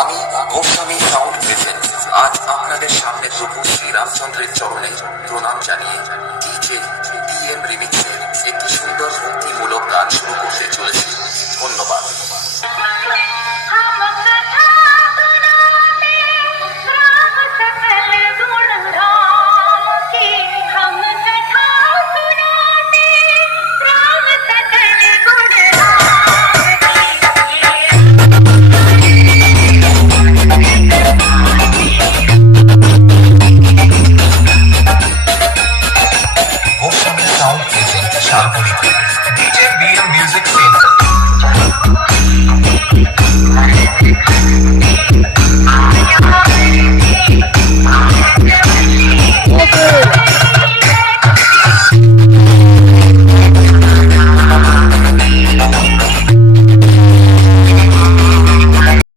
আমি Goswami sound present আজ আপনাদের সামনে প্রভু শ্রীরামচন্দ্রের চরণে প্রণাম জানিয়ে ডিজে ডিএম রিমিক্সের একটি সুন্দর ভক্তিমূলক গান শুরু করতে চলেছি। ধন্যবাদ। Goswami sound present Salboni DJ DM music centre.